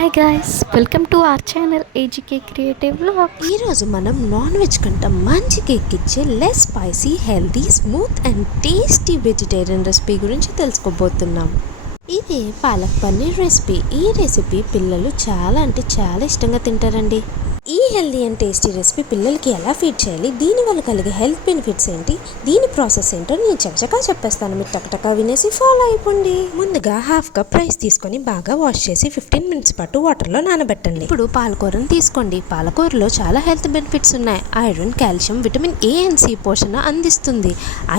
Hi guys, welcome to our channel ఏజీకే creative vlogs. ఈరోజు మనం non veg కంటే మంచి కేక్ ఇచ్చే less spicy healthy smooth and tasty vegetarian recipe గురించి తెలుసుకోబోతున్నాం. ఇది పాలక్ పన్నీర్ రెసిపీ. ఈ రెసిపీ పిల్లలు చాలా అంటే చాలా ఇష్టంగా తింటారండి. ఈ హెల్దీ అండ్ టేస్టీ రెసిపీ పిల్లలకి ఎలా ఫీడ్ చేయాలి, దీనివల్ల కలిగే హెల్త్ బెనిఫిట్స్ ఏంటి, దీని ప్రాసెస్ ఏంటో నేను చకచకా చెప్పేస్తాను. మీరు టకటకా వినేసి ఫాలో అయిపోండి. ముందుగా హాఫ్ కప్ రైస్ తీసుకొని బాగా వాష్ చేసి 15 మినిట్స్ పాటు వాటర్లో నానబెట్టండి. ఇప్పుడు పాలకూరను తీసుకోండి. పాలకూరలో చాలా హెల్త్ బెనిఫిట్స్ ఉన్నాయి. Iron, calcium, vitamin A and C పోషణ అందిస్తుంది.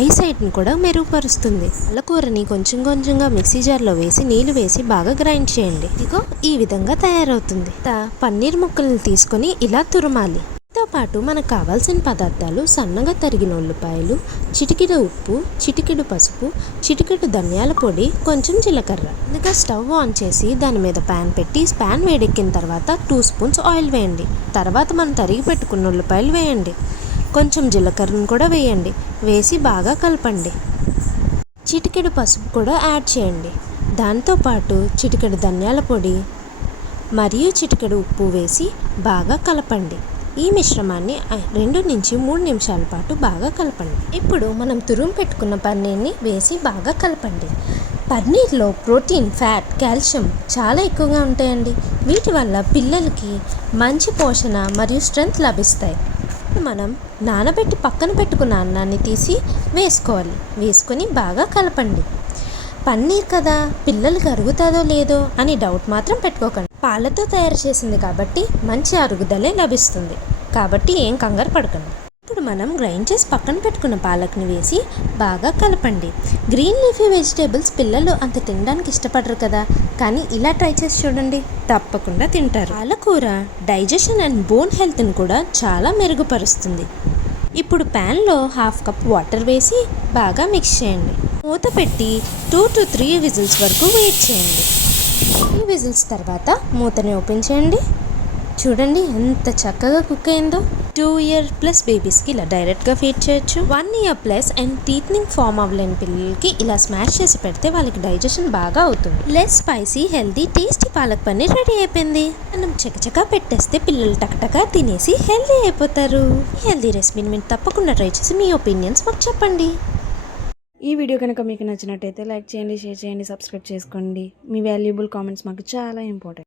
ఐసైట్ని కూడా మెరుగుపరుస్తుంది. పాలకూరని కొంచెం కొంచెంగా మిక్సీ జార్లో వేసి నీళ్లు వేసి బాగా గ్రైండ్ చేయండి. ఇదిగో ఈ విధంగా తయారవుతుంది. పన్నీర్ ముక్కలను తీసుకొని ఇలా తురమాలి. తో పాటు మనకు కావాల్సిన పదార్థాలు సన్నగా తరిగిన ఉల్లిపాయలు, చిటికెడు ఉప్పు, చిటికెడు పసుపు, చిటికెడు ధనియాల పొడి, కొంచెం జీలకర్ర. ముందుగా స్టవ్ ఆన్ చేసి దాని మీద ప్యాన్ పెట్టి ప్యాన్ వేడెక్కిన తర్వాత 2 స్పూన్స్ ఆయిల్ వేయండి. తర్వాత మనం తరిగి పెట్టుకున్న ఉల్లిపాయలు వేయండి. కొంచెం జీలకర్రను కూడా వేయండి. వేసి బాగా కలపండి. చిటికెడు పసుపు కూడా యాడ్ చేయండి. దాంతోపాటు చిటికెడు ధనియాల పొడి మరియు చిటికెడు ఉప్పు వేసి బాగా కలపండి. ఈ మిశ్రమాన్ని 2 నుంచి 3 నిమిషాల పాటు బాగా కలపండి. ఇప్పుడు మనం తురుము పెట్టుకున్న పన్నీర్ని వేసి బాగా కలపండి. పన్నీర్లో ప్రోటీన్, ఫ్యాట్, కాల్షియం చాలా ఎక్కువగా ఉంటాయండి. వీటి వల్ల పిల్లలకి మంచి పోషణ మరియు స్ట్రెంగ్త్ లభిస్తాయి. మనం నానబెట్టి పక్కన పెట్టుకున్న అన్నాన్ని తీసి వేసుకోవాలి. వేసుకొని బాగా కలపండి. పన్నీర్ కదా, పిల్లలకి అరుగుతుందో లేదో అని డౌట్ మాత్రం పెట్టుకోకండి. పాలతో తయారు చేసింది కాబట్టి మంచి అరుగుదలే లభిస్తుంది. కాబట్టి ఏం కంగారు పడకండి. ఇప్పుడు మనం గ్రైండ్ చేసి పక్కన పెట్టుకున్న పాలక్ని వేసి బాగా కలపండి. గ్రీన్ లీఫీ వెజిటేబుల్స్ పిల్లలు అంత తినడానికి ఇష్టపడరు కదా, కానీ ఇలా ట్రై చేసి చూడండి, తప్పకుండా తింటారు. పాలకూర డైజెషన్ అండ్ బోన్ హెల్త్ని కూడా చాలా మెరుగుపరుస్తుంది. ఇప్పుడు ప్యాన్లో హాఫ్ కప్ వాటర్ వేసి బాగా మిక్స్ చేయండి. మూత పెట్టి 2 to 3 విజిల్స్ వరకు వెయిట్ చేయండి. 3 విజిల్స్ తర్వాత మూతని ఓపెన్ చేయండి. చూడండి ఎంత చక్కగా కుక్ అయిందో. 2 year ప్లస్ బేబీస్కి ఇలా డైరెక్ట్గా ఫీడ్ చేయొచ్చు. 1 year ప్లస్ అండ్ టీత్నింగ్ ఫామ్ అవ్వలేని పిల్లలకి ఇలా స్మాష్ చేసి పెడితే వాళ్ళకి డైజెషన్ బాగా అవుతుంది. Less spicy healthy tasty palak paneer ready అయిపోయింది. మనం చకచకా పెట్టేస్తే పిల్లలు టకటకా తినేసి హెల్దీ అయిపోతారు. ఈ హెల్దీ రెసిపీని మీరు తప్పకుండా ట్రై చేసి మీ ఒపీనియన్స్ మాకు చెప్పండి. ఈ వీడియో కనుక మీకు నచ్చినట్టయితే లైక్ చేయండి, షేర్ చేయండి, సబ్స్క్రైబ్ చేసుకోండి. మీ వాల్యుబుల్ కామెంట్స్ మాకు చాలా ఇంపార్టెంట్.